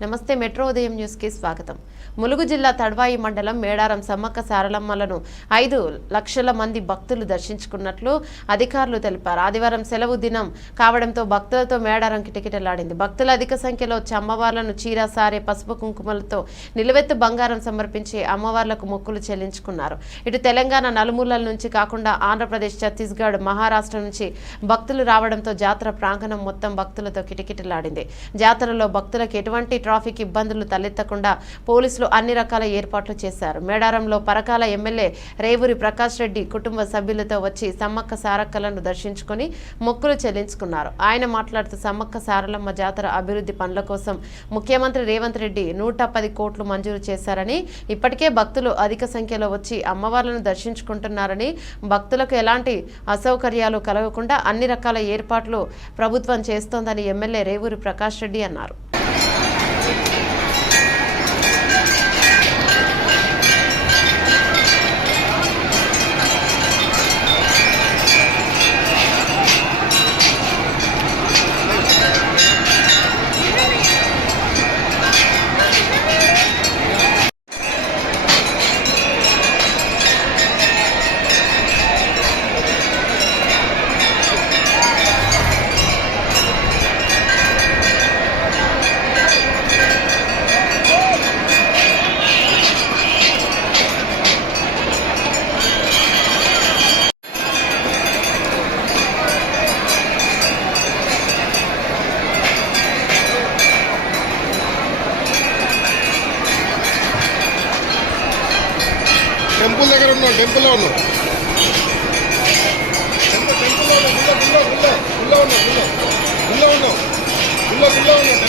నమస్తే మెట్రో ఉదయం న్యూస్ కి స్వాగతం. ములుగు జిల్లా తడ్వాయి మండలం మేడారం సమ్మక్క సారలమ్మలను 5 లక్షల మంది భక్తులు దర్శించుకున్నట్లు అధికారులు తెలిపారు. ఆదివారం సెలవు దినం కావడంతో భక్తులతో మేడారం కిటకిటలాడింది. భక్తులు అధిక సంఖ్యలో వచ్చి అమ్మవార్లను చీర సారే పసుపు కుంకుమలతో నిలువెత్తు బంగారం సమర్పించి అమ్మవార్లకు మొక్కులు చెల్లించుకున్నారు. ఇటు తెలంగాణ నలుమూలల నుంచి కాకుండా ఆంధ్రప్రదేశ్, ఛత్తీస్గఢ్, మహారాష్ట్ర నుంచి భక్తులు రావడంతో జాతర ప్రాంగణం మొత్తం భక్తులతో కిటకిటలాడింది. జాతరలో భక్తులకు ఎటువంటి ట్రాఫిక్ ఇబ్బందులు తలెత్తకుండా పోలీసులు అన్ని రకాల ఏర్పాట్లు చేశారు. మేడారంలో పరకాల ఎమ్మెల్యే రేవూరి ప్రకాష్ రెడ్డి కుటుంబ సభ్యులతో వచ్చి సమ్మక్క సారక్కలను దర్శించుకుని మొక్కులు చెల్లించుకున్నారు. ఆయన మాట్లాడుతూ సమ్మక్క సారలమ్మ జాతర అభివృద్ధి పనుల కోసం ముఖ్యమంత్రి రేవంత్ రెడ్డి 110 కోట్లు మంజూరు చేశారని, ఇప్పటికే భక్తులు అధిక సంఖ్యలో వచ్చి అమ్మవార్లను దర్శించుకుంటున్నారని, భక్తులకు ఎలాంటి అసౌకర్యాలు కలగకుండా అన్ని రకాల ఏర్పాట్లు ప్రభుత్వం చేస్తోందని ఎమ్మెల్యే రేవూరి ప్రకాష్ రెడ్డి అన్నారు. టెంపుల్ దగ్గర ఉన్నాం, టెంపుల్లో ఉన్నాం, టెంపుల్లో ఉన్నాం.